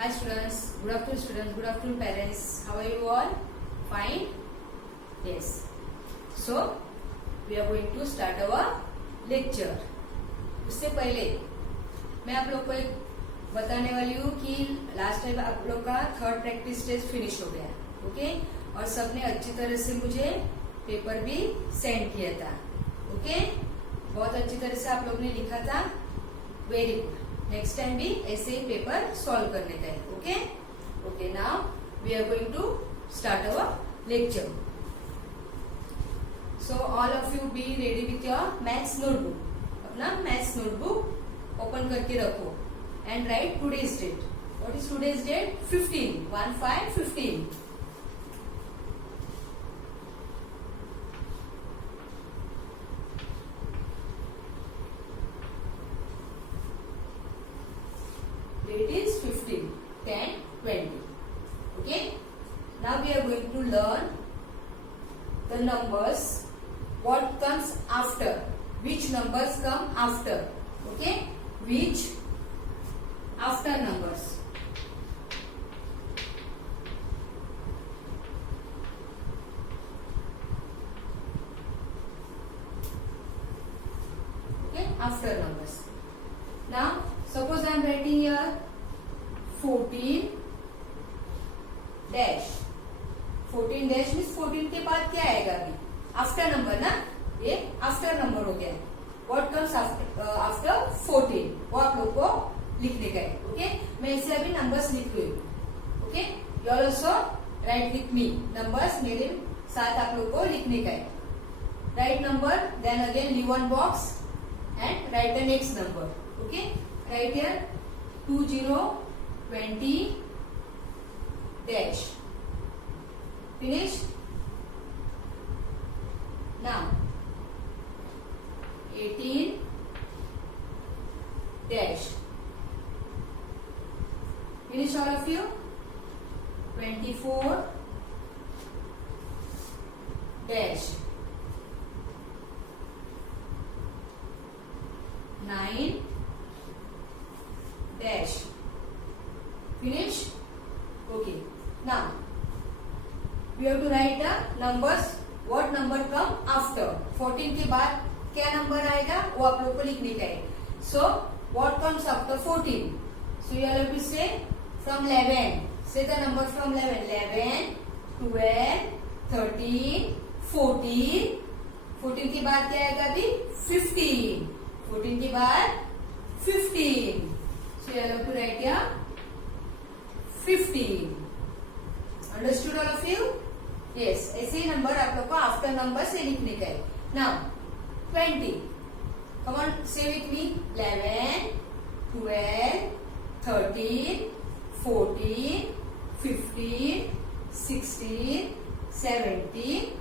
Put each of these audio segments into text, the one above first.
Hi students, good afternoon good afternoon parents. How are you all? Fine? Yes. So, we are going to start our lecture. उससे पहले मैं आप लोग को एक बताने वाली हूँ कि लास्ट टाइम आप लोग का थर्ड प्रैक्टिस टेस्ट फिनिश हो गया, ओके? और सबने अच्छी तरह से मुझे पेपर भी सेंड किया था, ओके? बहुत अच्छी तरह से आप लोग ने लिखा था, वेरी गुड. नेक्स्ट टाइम भी ऐसे ही पेपर सॉल्व करने का है, okay? Okay, now we are going to start our lecture. So all of you be ready with your maths notebook. अपना मैथ्स नोटबुक ओपन करके रखो and write today's date. What is today's date? 15. Date is 15, 10, 20. Okay? Now we are going to learn the numbers. What comes after? Which numbers come after? Okay? Which after numbers? Okay? After numbers. Now, suppose I am writing here 14 dash. 14 dash means 14 के बाद क्या आएगा अभी? After number ना, ये after number हो गया. What comes after 14? वो आप लोग को लिखने का है, ओके? मैं इसे अभी नंबर्स लिख रही हूँ, okay? You are also write with me. Numbers मेरे साथ आप लोग को लिखने का है. Write number, then again leave one box and write the next number. Okay, right here 20, 20 dash. Finish. Now 18 dash. Finish all of you. 24 dash. 9 dash. Finish. Okay, now we have to write the numbers. What number come after 14 के बाद क्या number आएगा वो आप लोग को लिखने का है. So what comes after 14? So you have to say from 11. Say the number from 11. 11, 12, 13, 14. 14 के बाद क्या आएगा अभी? 15. 14 के बाद 15. So you have to write here 15. Understood all of you? Yes. ऐसे ही नंबर आप लोग को आफ्टर नंबर से लिखने का है. Now 20. Come on, say with me. 11, 12, 13, 14, 15, 16, 17,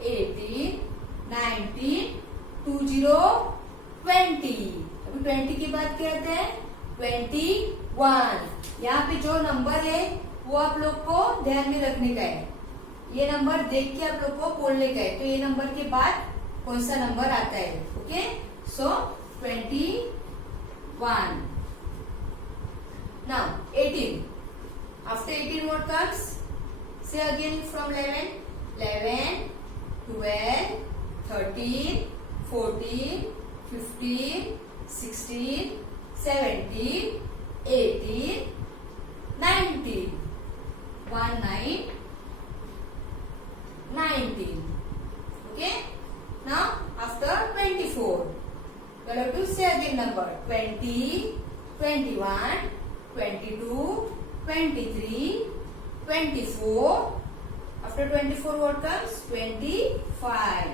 18, 19, 20, 20. अभी 20 के बाद क्या आता है? 21. यहाँ पे जो नंबर है वो आप लोग को ध्यान में रखने का है. ये नंबर देख के आप लोग को बोलने का है. तो ये नंबर के बाद कौन सा नंबर आता है? Okay, so 21. Now 18. After 18 what comes? से again from 11. 11, 12, 13, 14, 15, 16, 17, 18, 19. 19, 19. Okay? Now, after 24, we have to say again number. 20, 21, 22, 23, 24. After 24, what comes? 25.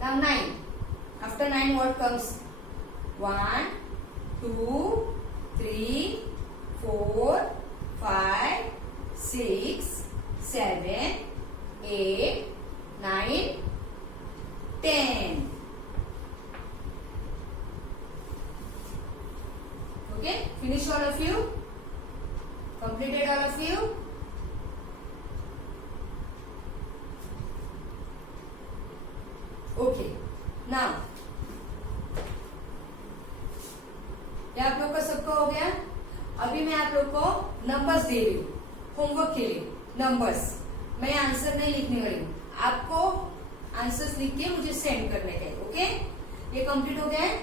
Now 9. After 9 what comes? 1, 2, 3, 4, 5, 6, 7, 8, 9, 10. Okay, finish all of you? Completed all of you? Okay, now ये आप लोग का सबका हो गया। अभी मैं आप लोग को नंबर्स दे रही हूँ होमवर्क के लिए। नंबर्स मैं आंसर नहीं लिखने वाली हूँ, आपको आंसर्स लिख के मुझे सेंड करने के। ओके, ये कंप्लीट हो गया है।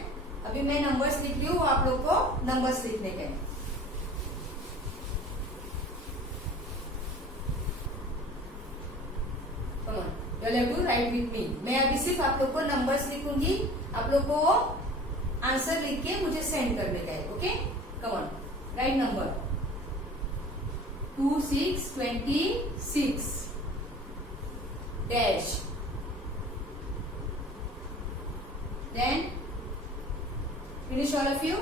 अभी मैं नंबर्स लिख रही हूँ, आप लोग को नंबर्स लिखने के। Come on, you have to write with me. मैं अभी सिर्फ आप लोग को नंबर्स लिखूंगी, आप लोग को आंसर लिख के मुझे सेंड करने का है। Okay, come on, right number 2 6 26 dash, then finish all of you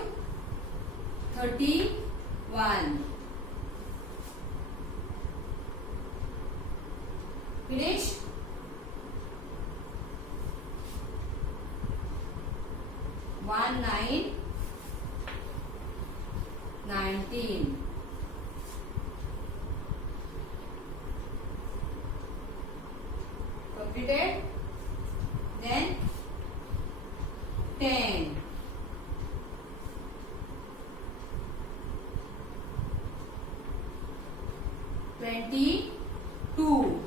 31, finish 19 19, completed, then 10, 22,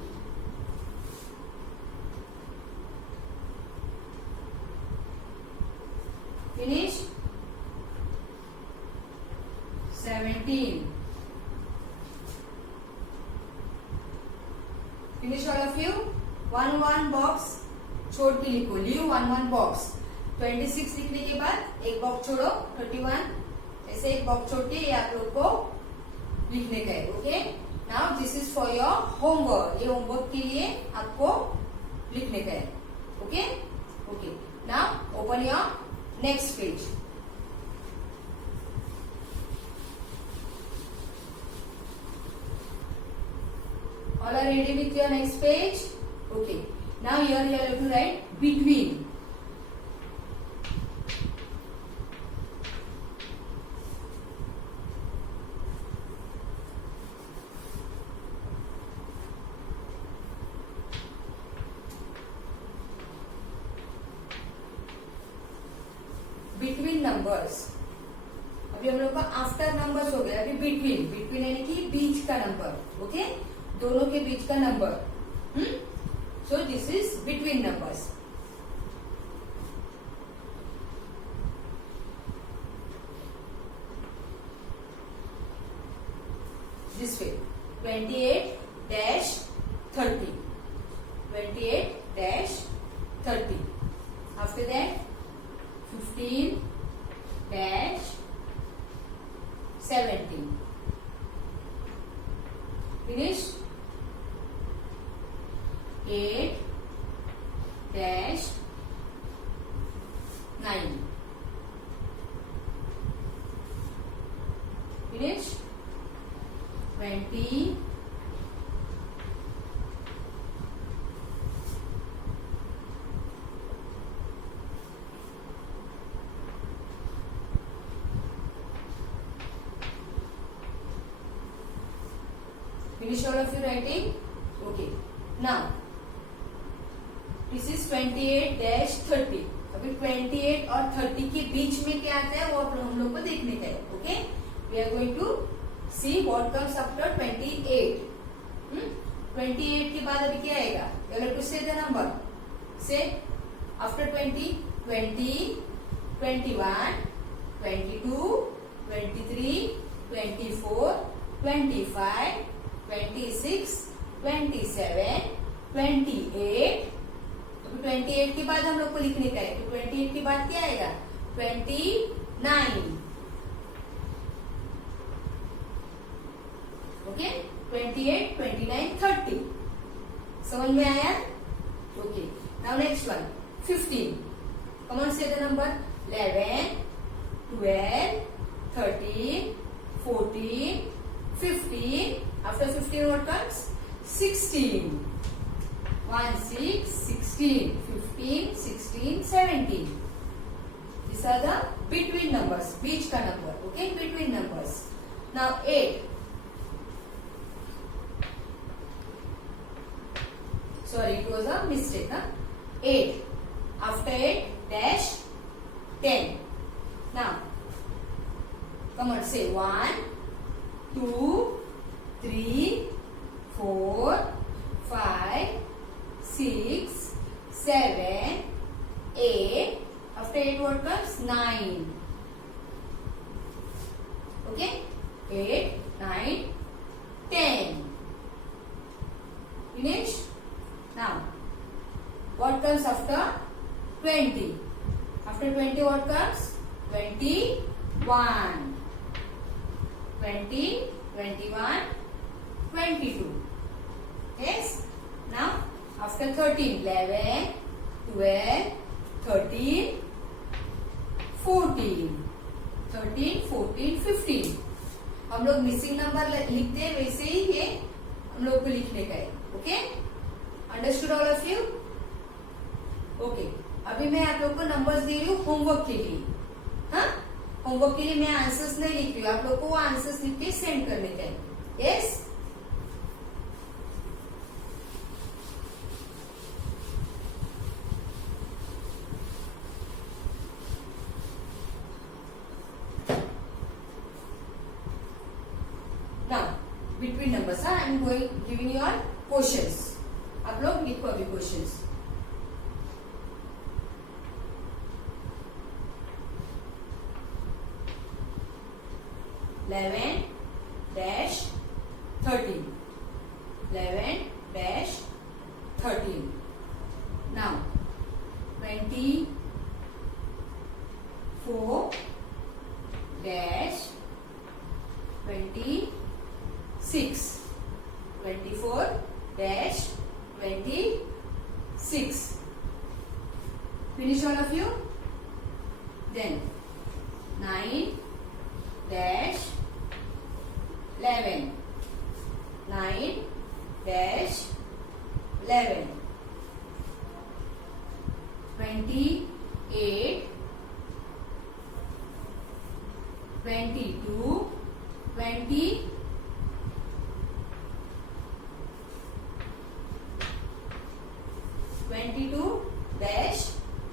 17, finish all of you। 1 box छोड़ के लिखो, लीव 1 बॉक्स। 26 लिखने के बाद एक बॉक्स छोड़ो, 31 ऐसे एक बॉक्स छोड़ के ये आप लोग को लिखने का है। Okay, now this is for your homework. ये होमवर्क के लिए आपको लिखने का है। Okay okay, now open your next page. All are ready with your next page? Okay. Now here you have to write between. Between numbers. अभी हम लोग का आफ्टर नंबर्स हो गया, अभी बिटवीन। बिटवीन यानी कि बीच का नंबर। ओके, दोनों के बीच का number. So this is between numbers. This way 28-30, 28-30। After that 15-17, finish 8-9, finish 20, finish all of you writing? Okay. Now this is 28-30। अभी 28 और 30 के बीच में क्या आता है वो हम लोग को देखने का है। Okay, we are going to see what comes after 28। 28 के बाद अभी क्या आएगा? You have to say the number. Say after 20, 20, 21, 22, 23, 24, 25, 26, 27, 28। 28 के बाद हम लोग को लिखने का है, तो 28 के बाद क्या आएगा? 29। ओके, 28, 29, 30। समझ में आया? Okay, now next one 15। Come on से the number 11, 12, 13, 14, 15। After 15 what comes? 16. 1, 6, 16, 15, 16, 17. These are the between numbers, बीच का number. Okay, between numbers. Now 8. Sorry, it was a mistake. 8. After 8 dash 10. Now Come on, say 1, 2, 3, 4, 5, 6, 7, 8. After 8 what comes? 9. Okay? 8, 9, 10. Finished? Now, what comes after 20? After 20 what comes? 21. 20, 21, 22. Yes? Now, after 13, 11, 12, 13, 14. 13, 14, 15. हम लोग missing number लिखते हैं वैसे ही ये हम लोग को लिखने का है. Okay? Understood all of you? Okay. अभी मैं आप लोग को नंबर्स दे रही हूँ होमवर्क के लिए. हाँ, होमवर्क के लिए मैं आंसर्स नहीं लिख रही हूँ. आप लोग को वो आंसर्स लिख के सेंड करने का है. Yes? Between numbers. I am going giving you all questions. आप लोग लिखो अभी questions. Eleven dash 13. 11 dash 13. Now 24 dash 26. 24 dash 26. Finish all of you? Then 9 dash 11. 9 dash 11. 28, 22, 20. 22 dash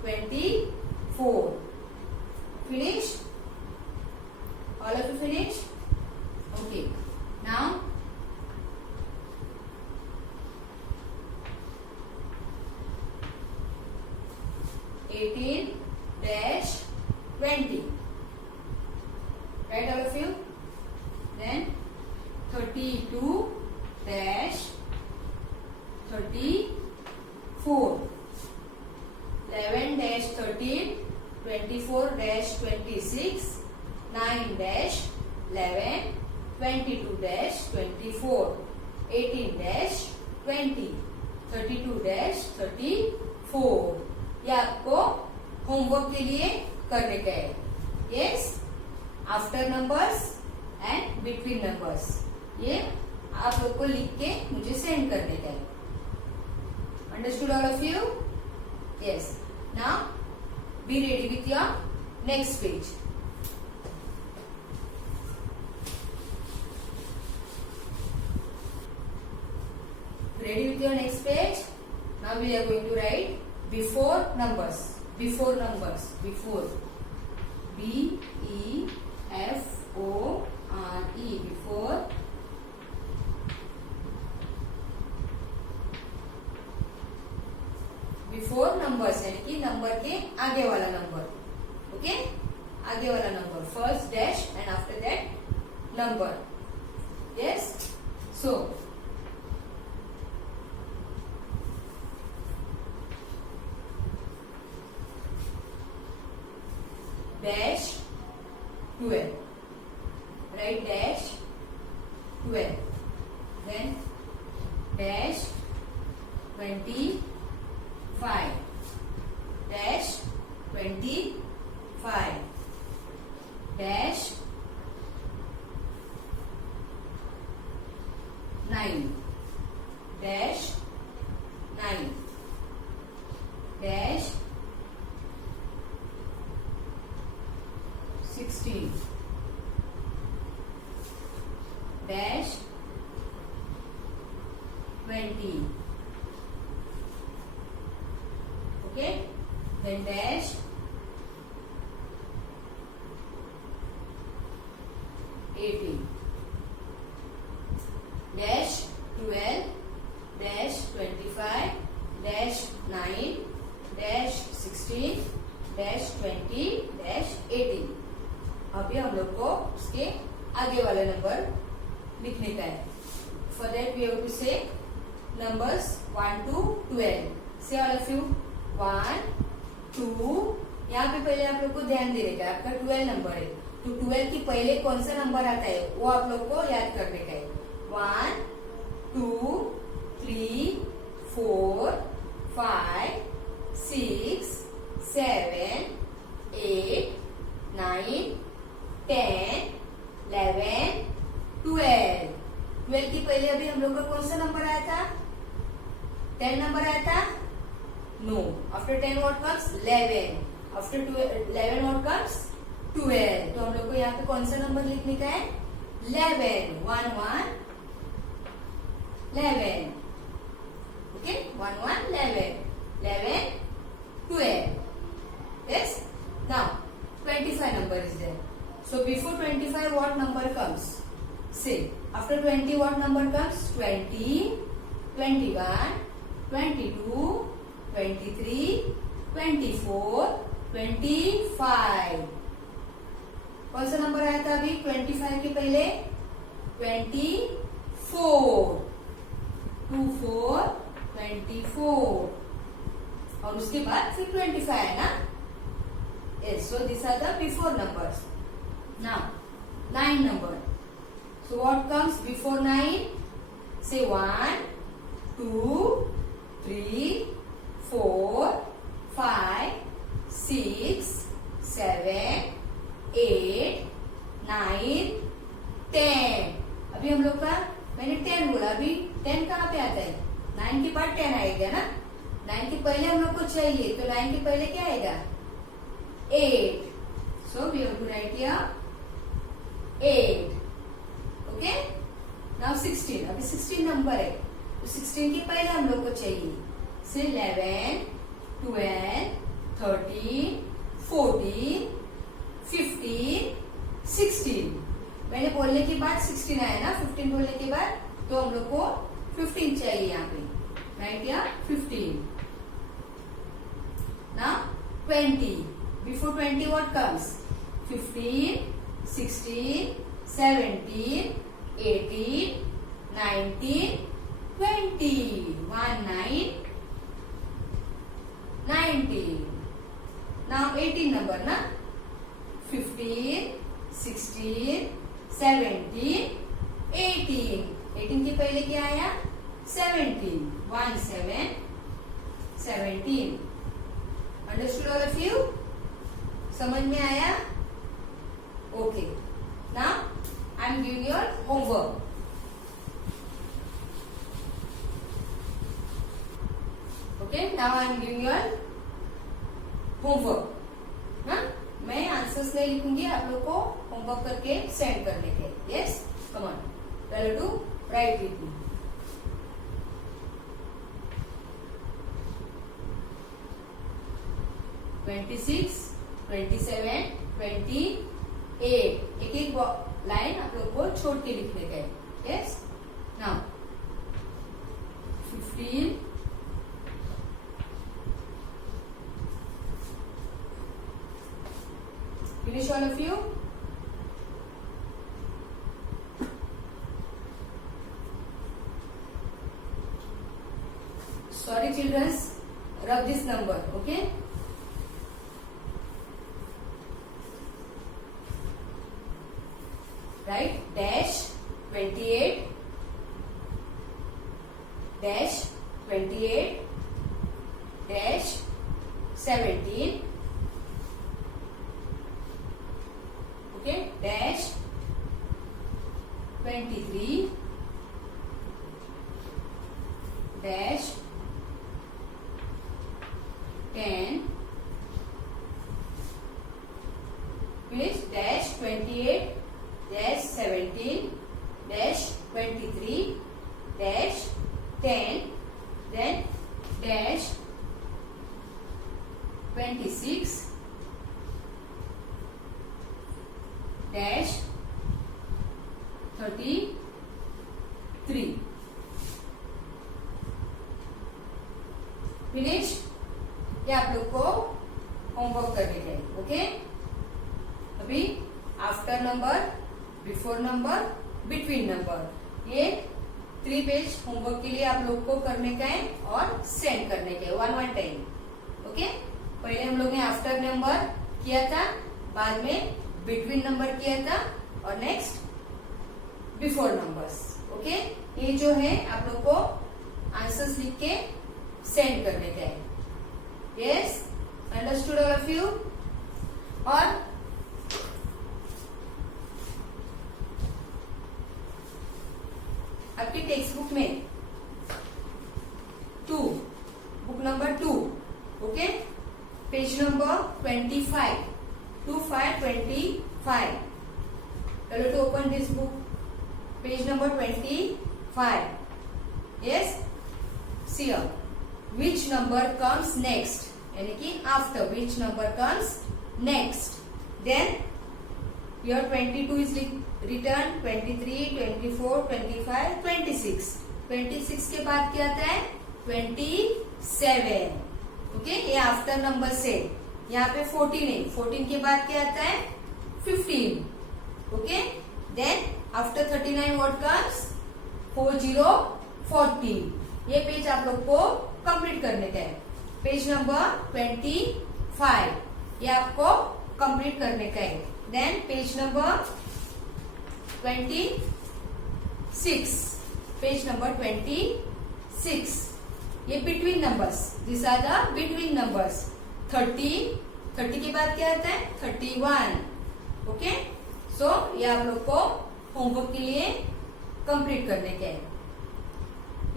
24. Finish? All of you finish? Okay. Now, (18 dash 20). Right, all of you? Then 32 dash 34. 11 dash 13, 24 dash 26, 9 dash 11, 22 dash 24, 18 dash 20, 32 dash 34. ये आपको homework के लिए करने का है. Yes? After numbers and between numbers. ये आप लोग को लिख के मुझे सेंड करने का है. Understood all of you? Yes. Now, be ready with your next page. Ready with your next page? Now we are going to write before numbers. Before numbers. Before. B-E-F-O-R-E. Before. Before numbers यानी कि number के आगे वाला number. Okay? आगे वाला number. First dash and after that number. Yes? So dash 12. Write dash 12. Then dash 25. Dash 25. Dash 9. Dash 9. Dash 16. Dash 20. Okay? Then dash 18 dash 12 dash 25 dash 9 dash 16 dash 20 dash 18। अभी हम लोग को उसके आगे वाला नंबर लिखने का है। For that we have to say numbers 1 to 12। से ऑल ऑफ यू 1 2। यहाँ पे पहले आप लोग को ध्यान देने का, आपका 12 नंबर है तो 12 की पहले कौन सा नंबर आता है वो आप लोग को याद करने का है। 1 2 3 4 5 6 7 8 9 10 11 12। 12 की पहले अभी हम लोग का कौन सा नंबर आया था? 10 नंबर आया था? No. After 10 what comes 11। After 11 what comes 12। तो हम लोग को यहाँ पे कौन सा नंबर लिखने का है? 11। 1 1 11। Okay 1 1 11 11 12। Yes. Now 25 number is there. So before 25 what number comes? Say after 20 what number comes? 20 21 22 23 24 25। कौन सा नंबर आया था अभी 25 के पहले? 24। 24 24 और उसके बाद फिर 25 है ना? Yes, so these are the before numbers. Now 9 number. So what comes before 9? Say 1 2 3 4 5 6 7 8 9 10। अभी हम लोग का मैंने 10 बोला, अभी 10 कहाँ पे आता है? 9 के बाद 10 आएगा ना? 9 के पहले हम लोग को चाहिए तो 9 के पहले क्या आएगा? 8। So we have to write here 8. Okay? Now 16. अभी 16 नंबर है तो 16 के पहले हम लोग को चाहिए से 11 12 13 14 15 16। मैंने बोलने के बाद 16 आया ना, 15 बोलने के बाद तो हम लोग को 15 चाहिए यहाँ पे। राइट या 15। Now 20. Before 20 what comes? 15 16 17 18 19 20। 1 9 19। Now 18 number ना? 15 16 17 18। 18 के पहले क्या आया? 17। 1 7 17। Understood all of you? समझ में आया? Okay. Now I am giving your homework. Okay. Now I am giving your homework. हाँ? मैं आंसर्स नहीं लिखूंगी, आप लोग को होमवर्क करके सेंड करने के। Yes? Come on. Try to write with me. (26) 27 28। एक एक लाइन आप लोग को छोड़ के लिखने का है। Yes now 15 finish all of you. Sorry children, rub this number, okay? Right, dash 28 dash 28 dash 17, okay, dash 23 dash 10 finish dash 28 dash 17 dash 23 dash 10 then dash 26 dash 33 finish. ये आप लोग को होमवर्क करने का है। ओके, अभी after number, before number, between number, ये 3 page homework के लिए आप लोग को करने का है और सेंड करने का है 1 टाइम। ओके, पहले हम लोग ने आफ्टर नंबर किया था, बाद में बिटवीन नंबर किया था और नेक्स्ट बिफोर नंबर्स। ओके, ये जो है आप लोग को आंसर्स लिख के सेंड करने का है। Yes, understood all of you. और आपकी टेक्स्ट बुक में 2, book number 2, okay, page number 25, 25. चलो to open this book, page number 25. Yes, see which number comes next, यानी कि after which number comes next, then your 22 is return, 23, 24, 25, 26. 26 के बाद क्या आता है 27. ओके, ये आफ्टर नंबर से, यहाँ पे 14 है, 14 के बाद क्या आता है 15. Okay, then after 39 what comes 40, 40. ये पेज आप लोग को कंप्लीट करने का है। पेज नंबर 25 ये आपको कंप्लीट करने का है। Then page number 26, page number 26, ये between numbers, this are the between numbers. 30 के बाद क्या आता है 31. ओके, सो ये आप लोग को होमवर्क के लिए कंप्लीट करने के हैं।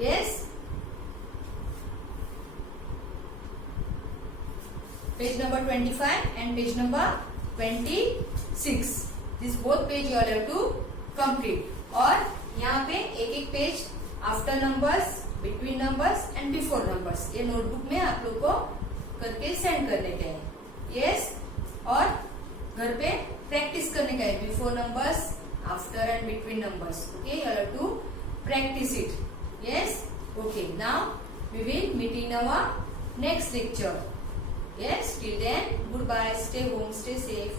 Yes, page number 25 and page number 26, this both page you all have to complete. और यहाँ पे एक एक page after numbers, between numbers and before numbers, ये नोटबुक में आप लोग को करके सेंड करने के हैं। यस, और घर पे प्रैक्टिस करने का है before numbers, after and between numbers. Okay, you have to practice it. Yes, okay, now we will meet in our next lecture. Yes, till then, goodbye, stay home, stay safe.